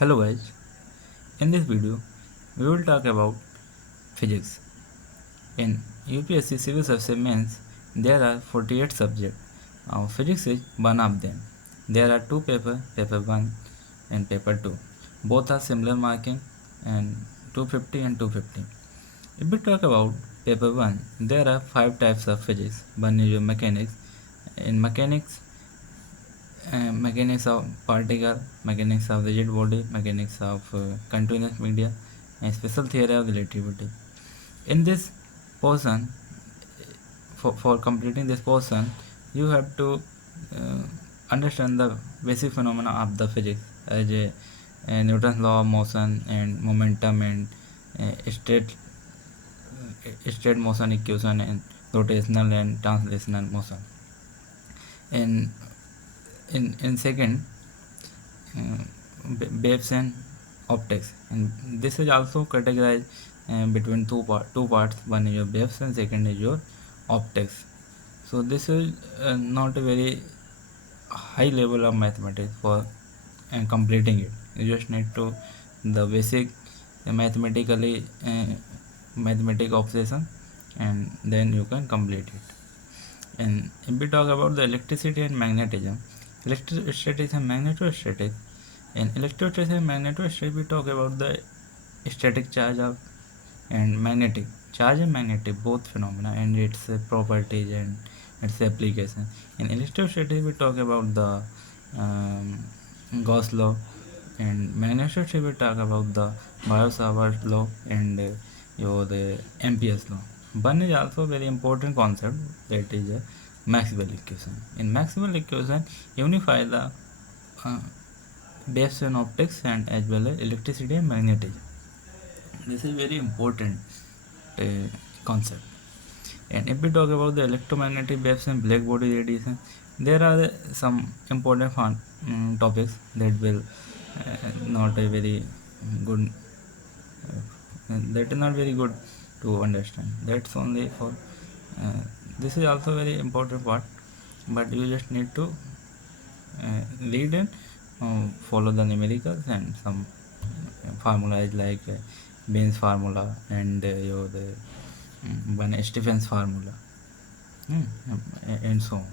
Hello guys, in this video we will talk about physics. In UPSC Civil Service Mains there are 48 subjects. Physics is one of them. There are two papers, paper 1 and paper 2. Both are similar marking and 250 and 250. If we talk about paper 1, there are 5 types of physics. One is your mechanics. In mechanics of particle, mechanics of rigid body, mechanics of continuous media, and special theory of relativity. In this portion, for completing this portion, you have to uh, understand the basic phenomena of the physics as Newton's law of motion and momentum and state motion equation and rotational and translational motion. In in second, uh, waves and optics, and this is also categorized between two parts. One is your waves and second is your optics. So this is not a very high level of mathematics for completing it. You just need to the basic mathematically mathematic obsession, and then you can complete it. And if we talk about the electricity and magnetism, electrostatics and magnetostatics. In electrostatics and magnetostatics, we talk about the static charge of and magnetic charge and magnetic both phenomena and its properties and its application. In electrostatics, we talk about the um, Gauss law, and magnetostatics we talk about the Biot-Savart law and the Ampere's law. One is also very important concept, that is Maxwell equation. In Maxwell equation, unify the uh, waves and optics and as well as electricity and magnetism. This is very important uh, concept. And if we talk about the electromagnetic waves and black body radiation, there are some important topics that will not a very good that is not very good to understand. That's only for this is also very important part, but you just need to read and follow the numericals and some formulas like Bain's formula and one Stephen's formula, and so on.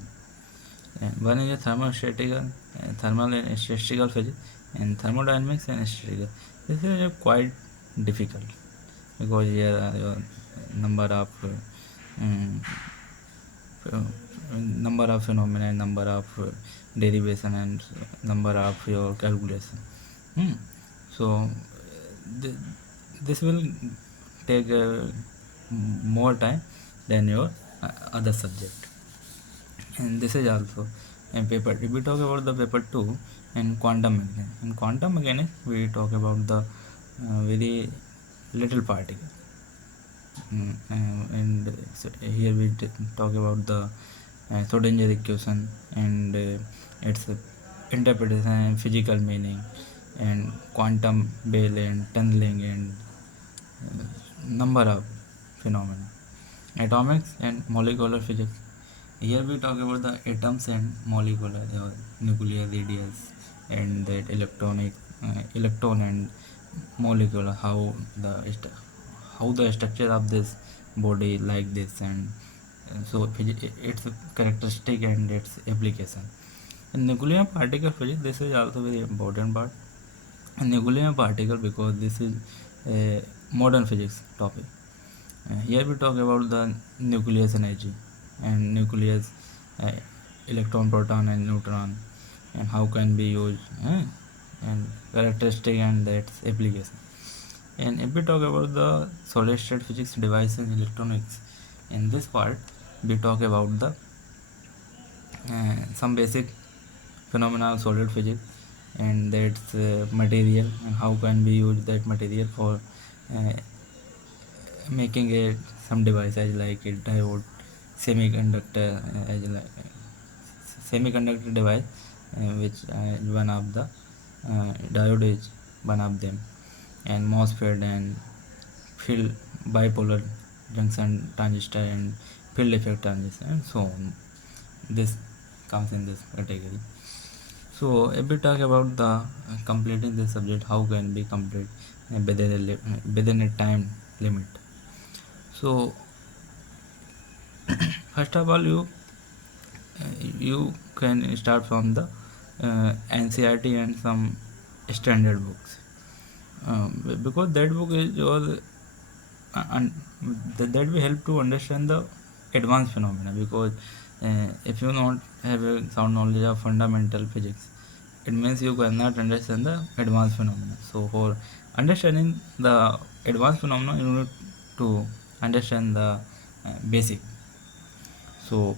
And one is a thermal and statistical physics, and thermodynamics and statistical. This is quite difficult because here are your number of number of phenomena, number of derivation, and number of your calculation. So th- this will take more time than your other subject. And this is also a paper. If we talk about the paper 2 and quantum mechanics, in quantum mechanics we talk about the very little particle. And so here we talk about the Schrodinger equation and its interpretation and physical meaning, and quantum Bell and tunneling and number of phenomena. Atomics and molecular physics. Here we talk about the atoms and molecular nuclear radius and that electron and molecular, how the structure of this body like this, and so its characteristic and its application. In nuclear particle physics, this is also very important part. Nuclear particle, because this is a modern physics topic. Here we talk about the nucleus energy and nucleus uh, electron, proton, and neutron, and how can be used, and characteristic and its application. And if we talk about the solid state physics, device, and electronics, in this part we talk about the some basic phenomena of solid physics and that's material, and how can we use that material for uh, making a some devices like a diode, semiconductor, semiconductor device, which one of the diode is one of them, and MOSFET and field bipolar junction transistor and field effect transistor and so on. This comes in this category. So if we talk about the completing this subject, how can be complete within a time limit. So first of all, you can start from the NCRT and some standard books, because that book is all and that will help to understand the advanced phenomena. Because if you not have a sound knowledge of fundamental physics, it means you cannot understand the advanced phenomena. So for understanding the advanced phenomena, you need to understand the basic. So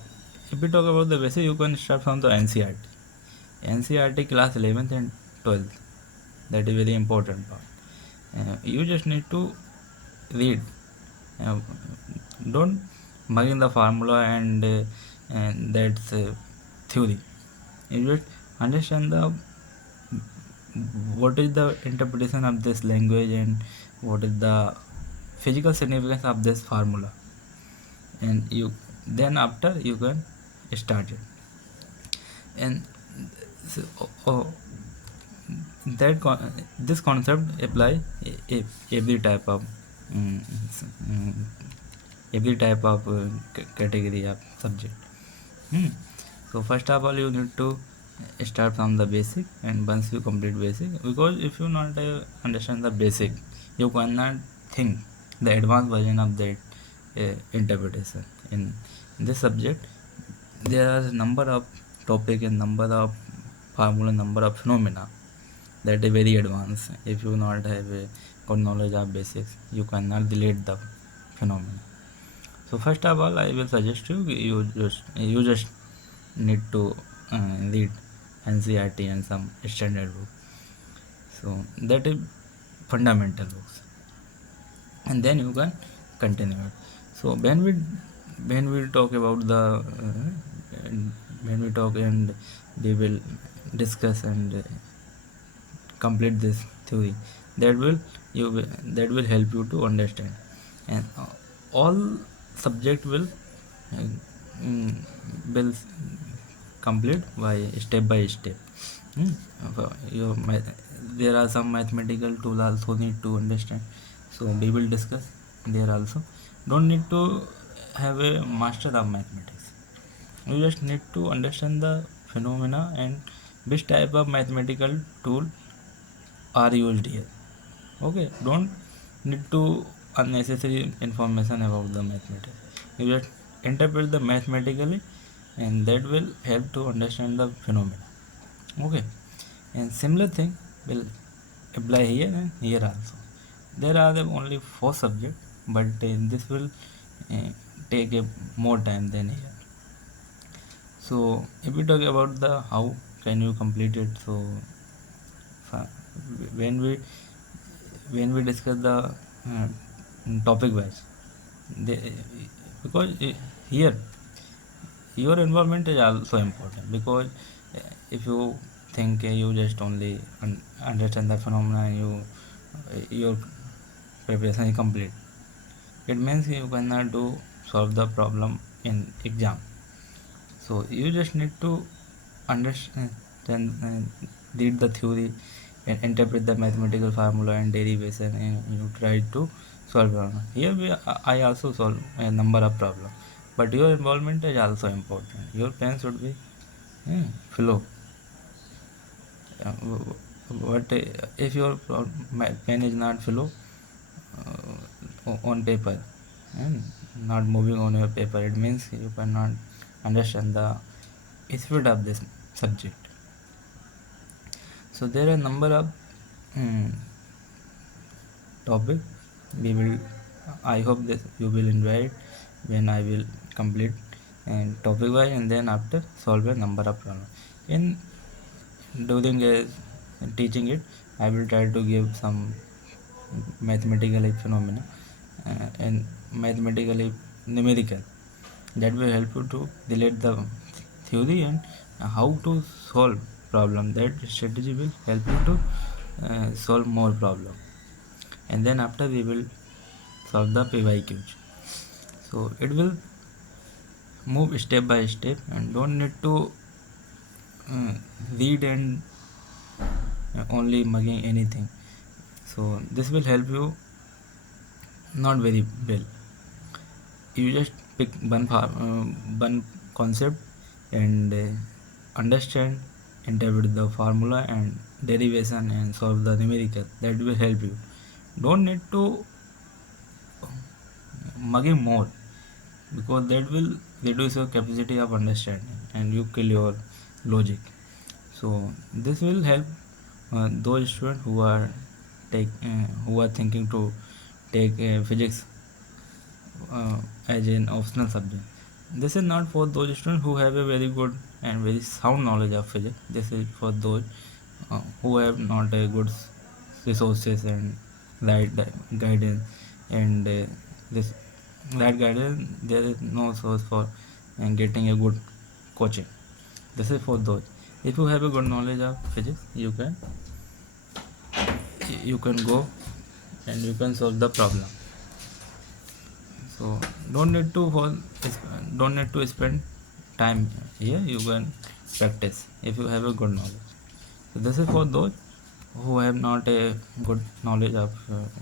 if we talk about the basic, you can start from the NCRT class 11th and 12th. That is very important part. You just need to read. uh, don't mug in the formula and that's theory. You just understand the what is the interpretation of this language and what is the physical significance of this formula, and you then after you can start it. And so, this concept apply every type of mm, mm, every type of category of subject. Hmm. So first of all, you need to start from the basic, and once you complete basic, because if you not understand the basic, you cannot think the advanced version of that interpretation. In this subject, there are number of topic and number of formula, number of phenomena that is very advanced. If you not have a good knowledge of basics, you cannot relate the phenomena. So first of all, I will suggest you just need to read NCRT and some standard book. So that is fundamental books, and then you can continue it. So when we talk about the when we talk and we will discuss and complete this theory, that will help you to understand. And all subject uh, mm, will complete by step. Hmm. There are some mathematical tool also need to understand, so we will discuss there also. Don't need to have a master of mathematics, you just need to understand the phenomena and which type of mathematical tool are used here. Okay, don't need to unnecessary information about the mathematics, you just interpret the mathematically, and that will help to understand the phenomena. Okay, and similar thing will apply here and here also. There are the only 4 subjects, but this will uh, take a more time than here. So if we talk about the how can you complete it, so when we discuss the topic wise, they, because here your involvement is also important. Because if you think you just only understand the phenomena and your preparation is complete, it means you cannot do solve the problem in exam. So you just need to understand read the theory and interpret the mathematical formula and derivation, and you try to solve problem. Here I also solve a number of problems, but your involvement is also important. Your pen should be flow. But if your pen is not flow on paper and not moving on your paper, it means you cannot understand the spirit of this subject. So there are a number of um, topic we will. I hope that you will enjoy it when I will complete and topic wise, and then after solve a number of problems. In during teaching it, I will try to give some mathematical phenomena and mathematically numerical, that will help you to relate the theory and how to solve problem. That strategy will help you to solve more problem, and then after we will solve the PYQs. So it will move step by step, and don't need to uh, read and only mugging anything. So this will help you not very well. You just pick one concept and understand, interpret the formula and derivation and solve the numerical. That will help you. Don't need to mugging more, because that will reduce your capacity of understanding and you kill your logic. So this will help those students who are thinking to take physics as an optional subject. This is not for those students who have a very good and very sound knowledge of physics. This is for those who have not a good resources and right guidance, and this right guidance, there is no source for getting a good coaching. This is for those. If you have a good knowledge of physics, you can go and you can solve the problem. So don't need to spend time here. You can practice if you have a good knowledge. So this is for those who have not a good knowledge of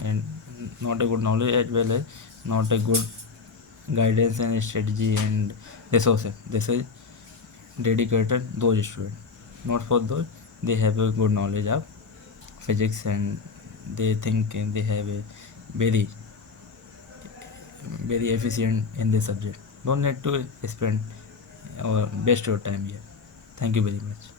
and not a good knowledge, as well as not a good guidance and strategy and resources. This is dedicated those students, not for those they have a good knowledge of physics and they think they have a very very efficient in this subject. Don't need to spend or waste your time here. Thank you very much.